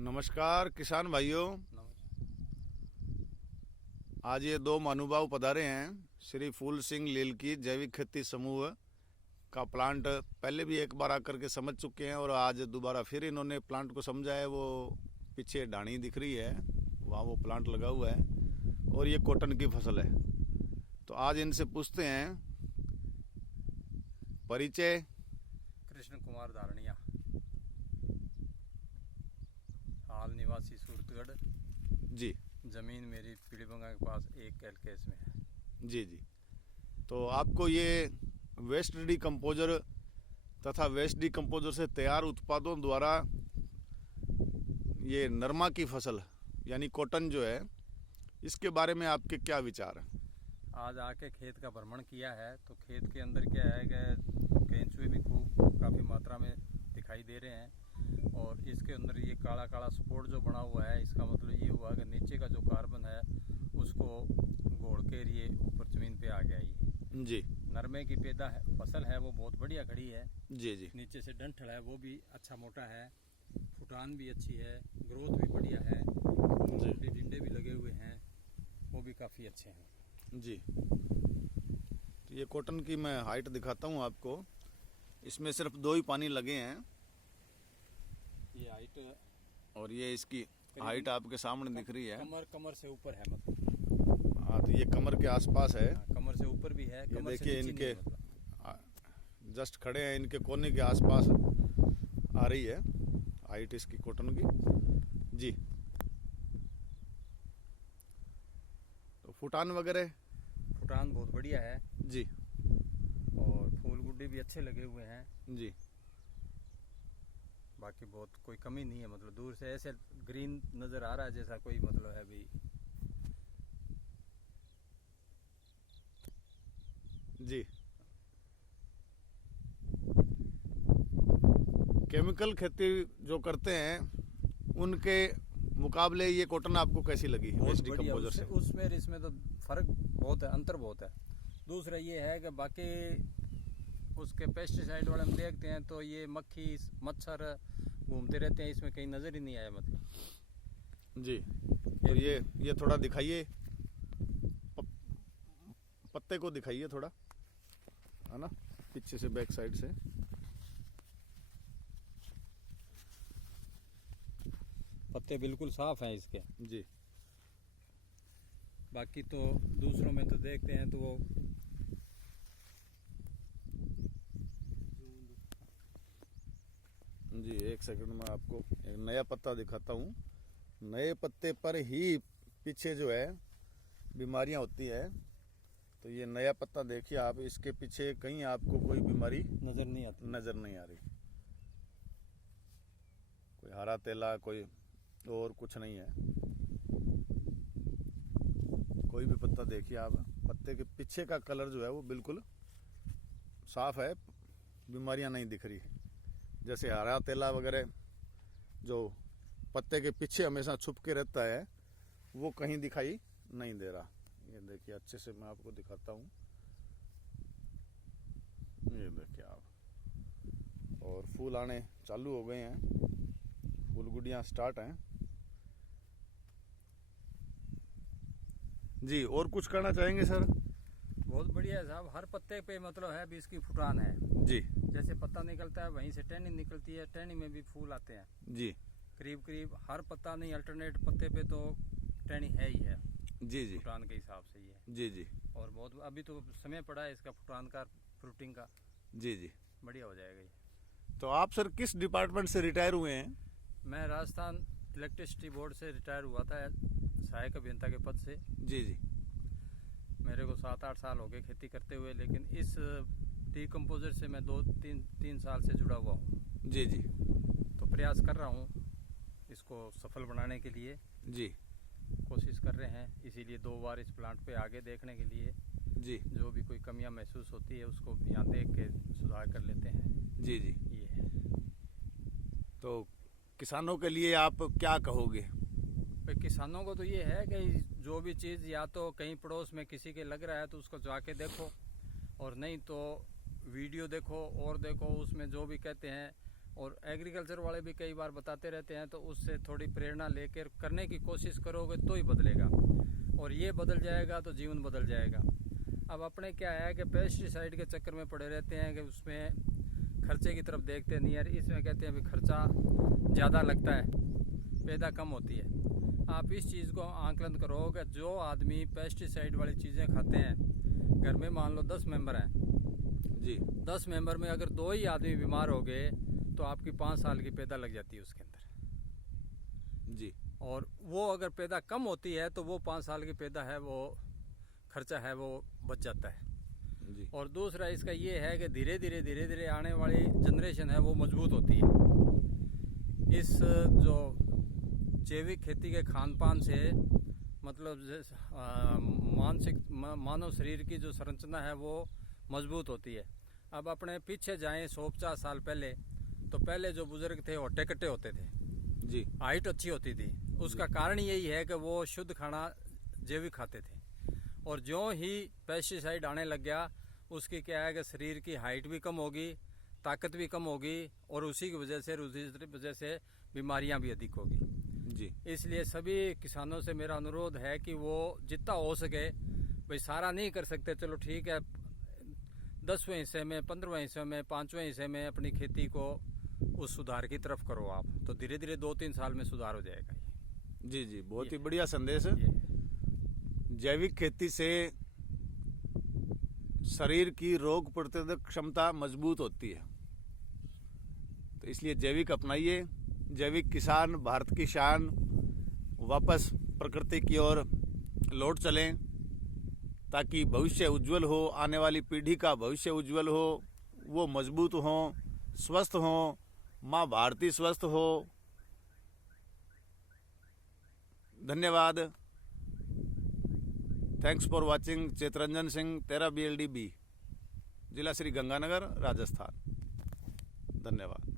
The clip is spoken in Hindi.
नमस्कार किसान भाइयों। आज ये दो महानुभाव पधारे हैं। श्री फूल सिंह लील की जैविक खेती समूह का प्लांट पहले भी एक बार आकर के समझ चुके हैं और आज दोबारा फिर इन्होंने प्लांट को समझा है। वो पीछे ढाणी दिख रही है, वहाँ वो प्लांट लगा हुआ है और ये कॉटन की फसल है। तो आज इनसे पूछते हैं परिचय। कृष्ण कुमार धारणिया, हाल निवासी सूरतगढ़ जी। जमीन मेरी पीलीबंगा के पास 1 एलकेस में है। जी जी। तो आपको ये वेस्ट डिकम्पोजर तथा वेस्ट डिकम्पोजर से तैयार उत्पादों द्वारा ये नरमा की फसल यानी कॉटन जो है, इसके बारे में आपके क्या विचार हैं? आज आके खेत का भ्रमण किया है तो खेत के अंदर क्या है कि केंचुए भी खूब काफ़ी मात्रा में दिखाई दे रहे हैं और इसके अंदर ये काला काला स्पॉट जो बना हुआ है, इसका मतलब ये हुआ कि नीचे का जो कार्बन है उसको घोड़ के ये ऊपर जमीन पे आ गया। ये जी। नरमे की पैदा है फसल है, वो बहुत बढ़िया खड़ी है। जी जी। नीचे से डंठल है वो भी अच्छा मोटा है, फुटान भी अच्छी है, ग्रोथ भी बढ़िया है, डिंडे भी लगे हुए हैं, वो भी काफ़ी अच्छे हैं। जी। तो ये कॉटन की मैं हाइट दिखाता हूँ आपको। इसमें सिर्फ 2 ही पानी लगे हैं। ये हाइट और ये इसकी हाइट आपके सामने दिख रही है। कमर से ऊपर है मतलब। हाँ, तो ये कमर के आसपास है। कमर से ऊपर भी है। ये देखिए इनके जस्ट खड़े हैं, इनके कोने के आसपास आ रही है हाइट इसकी कॉटन की। जी। तो फुटान वगैरह? फुटान बहुत बढ़िया है जी। और फूल गुड्डे भी अच्छे लगे हुए हैं जी। बाकी बहुत कोई कमी नहीं है, मतलब दूर से ऐसे ग्रीन नजर आ रहा है जैसा कोई मतलब है भाई। जी। केमिकल खेती जो करते हैं उनके मुकाबले ये कॉटन आपको कैसी लगी वेस्ट डिकम्पोजर से? उसमें इसमें तो फर्क बहुत है, अंतर बहुत है। दूसरा ये है कि बाकी उसके पेस्टिसाइड वाले हम देखते हैं तो ये मक्खी मच्छर घूमते रहते हैं, इसमें कहीं नजर ही नहीं आया मतलब। जी। तो ये थोड़ा दिखाइए, पत्ते को दिखाइए थोड़ा, है ना, पीछे से बैक साइड से। पत्ते बिल्कुल साफ हैं इसके। जी। बाकी तो दूसरों में तो देखते हैं तो वो जी, एक सेकंड में आपको एक नया पत्ता दिखाता हूँ। नए पत्ते पर ही पीछे जो है बीमारियां होती है। तो ये नया पत्ता देखिए आप, इसके पीछे कहीं आपको कोई बीमारी नजर नहीं आ रही। कोई हरा तेला, कोई और कुछ नहीं है। कोई भी पत्ता देखिए आप, पत्ते के पीछे का कलर जो है वो बिल्कुल साफ है, बीमारियां नहीं दिख रही। जैसे हरा तेला वगैरह जो पत्ते के पीछे हमेशा छुप के रहता है, वो कहीं दिखाई नहीं दे रहा। ये देखिए, अच्छे से मैं आपको दिखाता हूँ। ये देखिए आप, और फूल आने चालू हो गए हैं, फूल गुड़ियाँ स्टार्ट हैं। जी, और कुछ करना चाहेंगे सर? बहुत बढ़िया है साहब, हर पत्ते पे मतलब है भी इसकी फुटान है। जी। जैसे पत्ता निकलता है वहीं से टहनी निकलती है, टहनी में भी फूल आते हैं। जी। करीब करीब हर पत्ता नहीं, अल्टरनेट पत्ते पे तो टहनी है ही है। जी जी। फुटान के हिसाब से ये। जी जी। और बहुत अभी तो समय पड़ा है इसका फुटान का, फ्रूटिंग का। जी जी। बढ़िया हो जाएगा ये। तो आप सर किस डिपार्टमेंट से रिटायर हुए हैं? मैं राजस्थान इलेक्ट्रिसिटी बोर्ड से रिटायर हुआ था, सहायक अभियंता के पद से। जी जी। मेरे को 7-8 साल हो गए खेती करते हुए, लेकिन इस डिकम्पोजर से मैं 2-3 साल से जुड़ा हुआ हूँ। जी जी। तो प्रयास कर रहा हूँ इसको सफल बनाने के लिए। जी। कोशिश कर रहे हैं, इसीलिए 2 बार इस प्लांट पे आगे देखने के लिए। जी। जो भी कोई कमियां महसूस होती है उसको यहाँ देख के सुधार कर लेते हैं। जी जी। ये है। तो किसानों के लिए आप क्या कहोगे? किसानों को तो ये है कि जो भी चीज़ या तो कहीं पड़ोस में किसी के लग रहा है तो उसको जाके देखो, और नहीं तो वीडियो देखो और देखो, उसमें जो भी कहते हैं और एग्रीकल्चर वाले भी कई बार बताते रहते हैं, तो उससे थोड़ी प्रेरणा लेकर करने की कोशिश करोगे तो ही बदलेगा, और ये बदल जाएगा तो जीवन बदल जाएगा। अब अपने क्या है कि पेस्टिसाइड के चक्कर में पड़े रहते हैं कि उसमें खर्चे की तरफ देखते नहीं है। इसमें कहते हैं भी खर्चा ज़्यादा लगता है, पैदा कम होती है। आप इस चीज़ को आंकलन करो कि जो आदमी पेस्टिसाइड वाली चीज़ें खाते हैं, घर में मान लो 10 मेंबर हैं जी, 10 मेंबर में अगर 2 ही आदमी बीमार हो गए तो आपकी 5 साल की पैदा लग जाती है उसके अंदर जी, और वो अगर पैदा कम होती है तो वो 5 साल की पैदा है, वो खर्चा है वो बच जाता है। जी, और दूसरा इसका ये है कि धीरे धीरे आने वाली जनरेशन है वो मजबूत होती है। इस जो जैविक खेती के खान पान से मतलब मानव शरीर की जो संरचना है वो मजबूत होती है। अब अपने पीछे जाएं 150 साल पहले, तो पहले जो बुजुर्ग थे वो हट्टे कट्टे होते थे जी, हाइट अच्छी होती थी। उसका कारण यही है कि वो शुद्ध खाना जैविक खाते थे, और जो ही पेस्टिसाइड आने लग गया उसकी क्या है कि शरीर की हाइट भी कम होगी, ताकत भी कम होगी, और उसी की वजह से बीमारियां भी अधिक होगी जी, इसलिए सभी किसानों से मेरा अनुरोध है कि वो जितना हो सके, भाई सारा नहीं कर सकते, चलो ठीक है, 10वें हिस्से में, 15वें हिस्से में, 5वें हिस्से में अपनी खेती को उस सुधार की तरफ करो आप, तो धीरे धीरे 2-3 साल में सुधार हो जाएगा। जी, जी, बहुत ही बढ़िया संदेश है। ये जैविक खेती से शरीर की रोग प्रतिरोधक क्षमता मजबूत होती है, तो इसलिए जैविक अपनाइए। जैविक किसान भारत की शान। वापस प्रकृति की ओर लौट चलें ताकि भविष्य उज्जवल हो, आने वाली पीढ़ी का भविष्य उज्जवल हो, वो मजबूत हो, स्वस्थ हो, माँ भारती स्वस्थ हो। धन्यवाद। Thanks for watching. Chetranjan Singh, 13 BLDB, जिला श्री गंगानगर, राजस्थान। धन्यवाद।